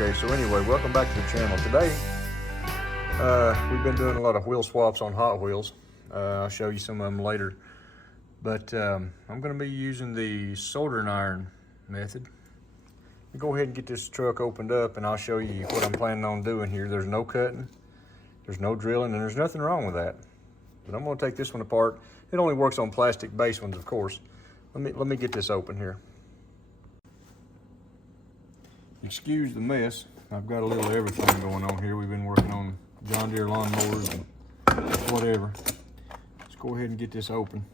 Okay, so anyway, welcome back to the channel. Today, we've been doing a lot of wheel swaps on Hot Wheels. I'll show you some of them later. But I'm going to be using the soldering iron method. Go ahead and get this truck opened up and I'll show you what I'm planning on doing here. There's no cutting, there's no drilling, and there's nothing wrong with that. But I'm going to take this one apart. It only works on plastic base ones, of course. Let me get this open here. Excuse the mess. I've got a little of everything going on here. We've been working on John Deere lawnmowers and whatever. Let's go ahead and get this open.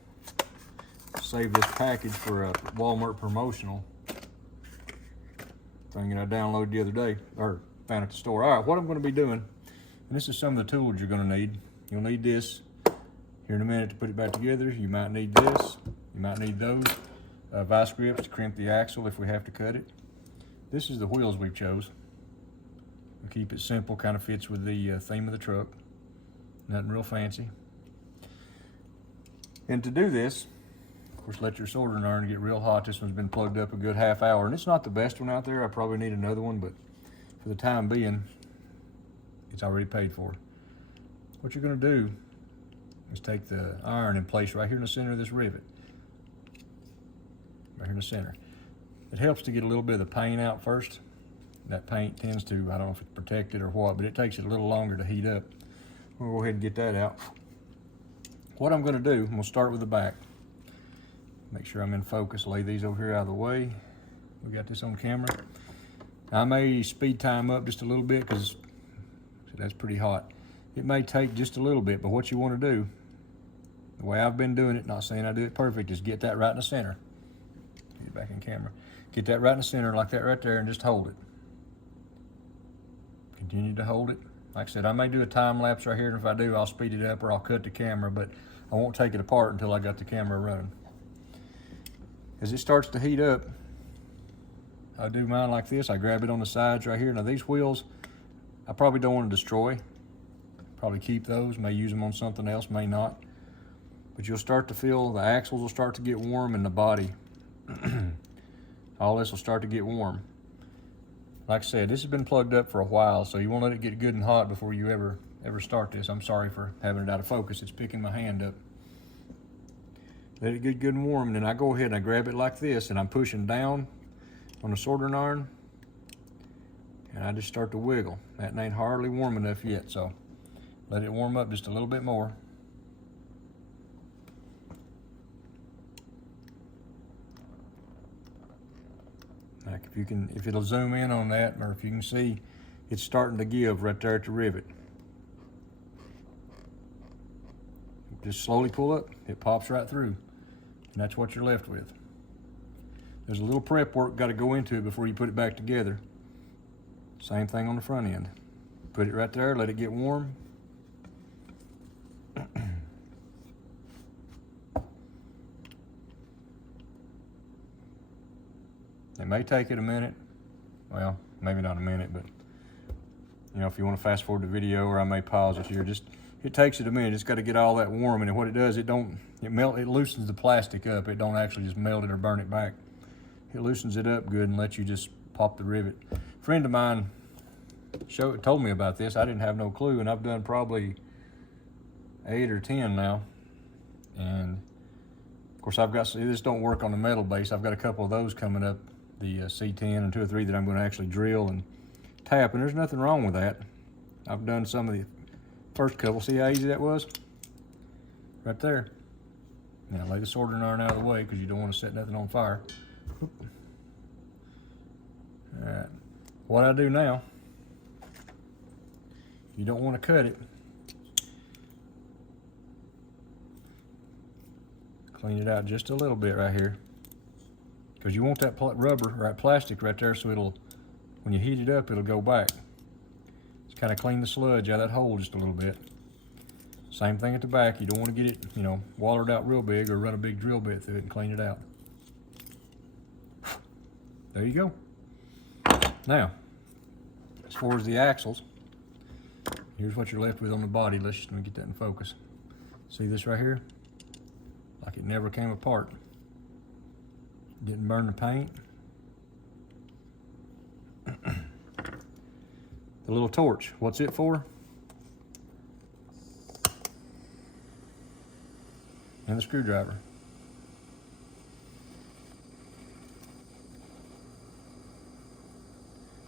Save this package for a Walmart promotional thing that I downloaded the other day, or found at the store. All right, what I'm going to be doing, and this is some of the tools you're going to need. You'll need this here in a minute to put it back together. You might need this. You might need those vice grips to crimp the axle if we have to cut it. This is the wheels we've chose. We'll keep it simple, kind of fits with the theme of the truck. Nothing real fancy. And to do this, of course, let your soldering iron get real hot. This one's been plugged up a good half hour, and it's not the best one out there. I probably need another one, but for the time being, it's already paid for. What you're gonna do is take the iron and place right here in the center of this rivet. Right here in the center. It helps to get a little bit of the paint out first. That paint tends to, I don't know if it's protected or what, but it takes it a little longer to heat up. We'll go ahead and get that out. What I'm gonna do, I'm gonna start with the back. Make sure I'm in focus, lay these over here out of the way. We got this on camera. I may speed time up just a little bit because that's pretty hot. It may take just a little bit, but what you wanna do, the way I've been doing it, not saying I do it perfect, is get that right in the center. Get it back in camera. Get that right in the center like that right there and just hold it. Continue to hold it. Like I said, I may do a time lapse right here, and if I do, I'll speed it up or I'll cut the camera, but I won't take it apart until I got the camera running. As it starts to heat up, I do mine like this. I grab it on the sides right here. Now these wheels, I probably don't want to destroy. Probably keep those, may use them on something else, may not. But you'll start to feel the axles will start to get warm and the body. All this will start to get warm. Like I said, this has been plugged up for a while, so you want to let it get good and hot before you ever start this. I'm sorry for having it out of focus. It's picking my hand up. Let it get good and warm, and then I go ahead and I grab it like this, and I'm pushing down on the soldering iron, and I just start to wiggle. That ain't hardly warm enough yet, so let it warm up just a little bit more. Like if it'll zoom in on that, or if you can see, it's starting to give right there at the rivet. Just slowly pull up, it pops right through. And that's what you're left with. There's a little prep work got to go into it before you put it back together. Same thing on the front end. Put it right there, let it get warm. It may take it a minute. Well, maybe not a minute, but you know, if you want to fast forward the video, or I may pause it here, it takes it a minute. It's got to get all that warm, and what it does, it loosens the plastic up. It don't actually just melt it or burn it back. It loosens it up good and lets you just pop the rivet. A friend of mine told me about this. I didn't have no clue, and I've done probably 8 or 10 now. And of course, this don't work on the metal base. I've got a couple of those coming up, the C10 and 2 or 3 that I'm going to actually drill and tap, and there's nothing wrong with that. I've done some of the first couple. See how easy that was? Right there. Now lay the soldering iron out of the way because you don't want to set nothing on fire. All right. What I do now, you don't want to cut it. Clean it out just a little bit right here, because you want that rubber, right, plastic right there, so when you heat it up, it'll go back. Just kind of clean the sludge out of that hole just a little bit. Same thing at the back. You don't want to get it, watered out real big, or run a big drill bit through it and clean it out. There you go. Now, as far as the axles, here's what you're left with on the body. Let me get that in focus. See this right here? Like it never came apart. Didn't burn the paint. The little torch, what's it for? And the screwdriver.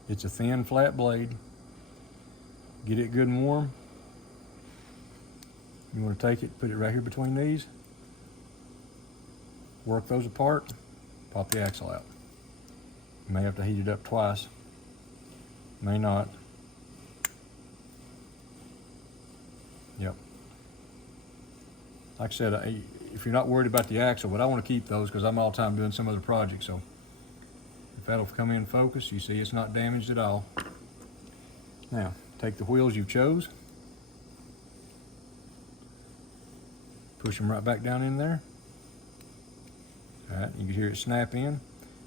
It's a thin, flat blade. Get it good and warm. You want to take it, put it right here between these. Work those apart, pop the axle out. You may have to heat it up twice. May not. Yep. Like I said, if you're not worried about the axle, but I want to keep those because I'm all the time doing some other project, so if that'll come in focus, you see it's not damaged at all. Now, take the wheels you chose, push them right back down in there. All right, you can hear it snap in.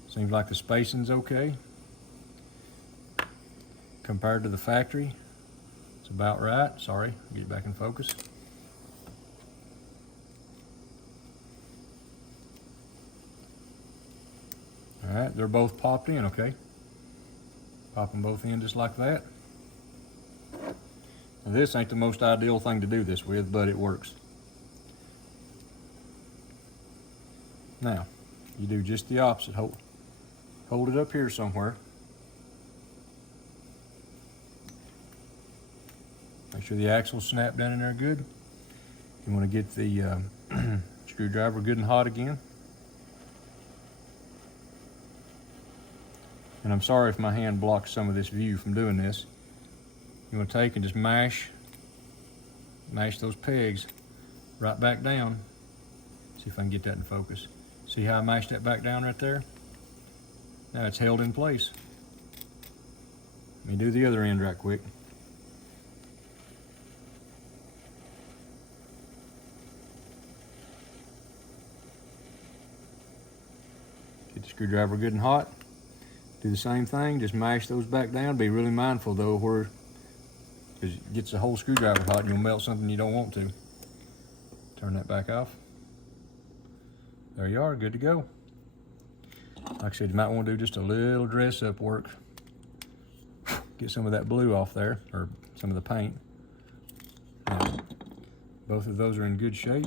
Seems like the spacing's okay. Compared to the factory, it's about right. Sorry, get it back in focus. All right, they're both popped in, okay? Pop them both in just like that. Now, this ain't the most ideal thing to do this with, but it works. Now, you do just the opposite. Hold it up here somewhere. Make sure the axle's snapped down in there good. You want to get the screwdriver good and hot again. And I'm sorry if my hand blocks some of this view from doing this. You want to take and just mash those pegs right back down. See if I can get that in focus. See how I mashed that back down right there? Now it's held in place. Let me do the other end right quick. Get the screwdriver good and hot. Do the same thing, just mash those back down. Be really mindful though, because it gets the whole screwdriver hot and you'll melt something you don't want to. Turn that back off. There you are, good to go. Like I said, you might want to do just a little dress up work. Get some of that blue off there, or some of the paint. Now, both of those are in good shape.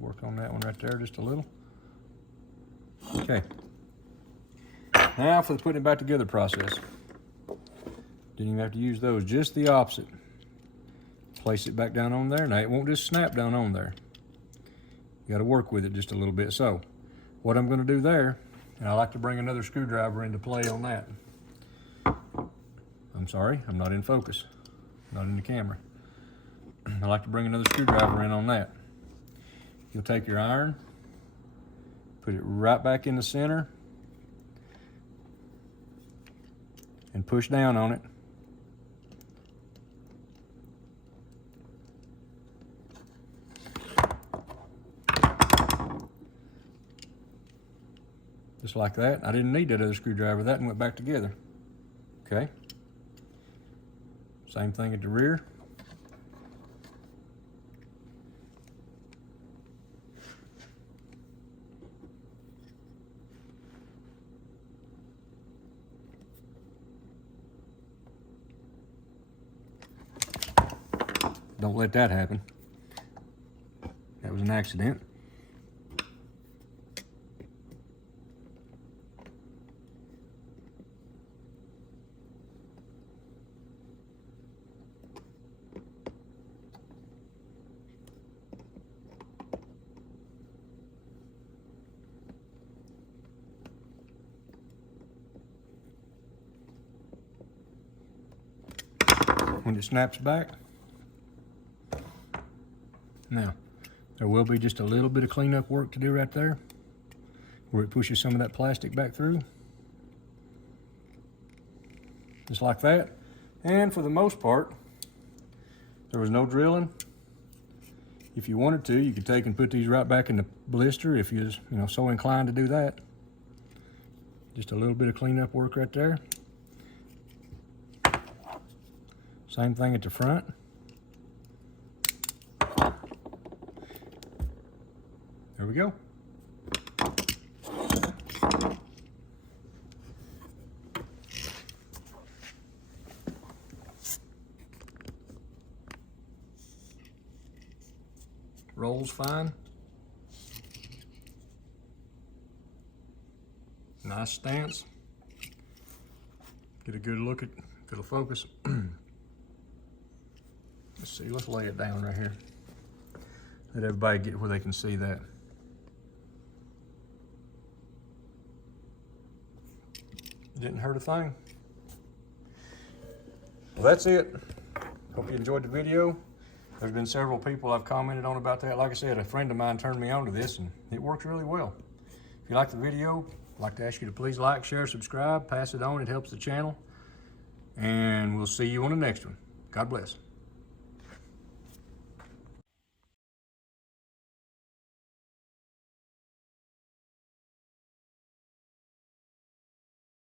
Work on that one right there just a little. Okay. Now for the putting it back together process. Didn't even have to use those, just the opposite. Place it back down on there. Now it won't just snap down on there. You gotta work with it just a little bit. So what I'm gonna do there, and I like to bring another screwdriver into play on that. I'm sorry, I'm not in focus, not in the camera. I like to bring another screwdriver in on that. You'll take your iron, put it right back in the center, and push down on it. Just like that. I didn't need that other screwdriver. That one went back together. Okay. Same thing at the rear. Don't let that happen. That was an accident. When it snaps back. Now, there will be just a little bit of cleanup work to do right there, where it pushes some of that plastic back through. Just like that. And for the most part, there was no drilling. If you wanted to, you could take and put these right back in the blister if you're so inclined to do that. Just a little bit of cleanup work right there. Same thing at the front. There we go. Holds fine. Nice stance. Get a good look at, if it'll focus. Let's see, let's lay it down right here. Let everybody get where they can see that. Didn't hurt a thing. Well, that's it. Hope you enjoyed the video. There's been several people I've commented on about that. Like I said, a friend of mine turned me on to this and it works really well. If you like the video, I'd like to ask you to please like, share, subscribe, pass it on. It helps the channel. And we'll see you on the next one. God bless.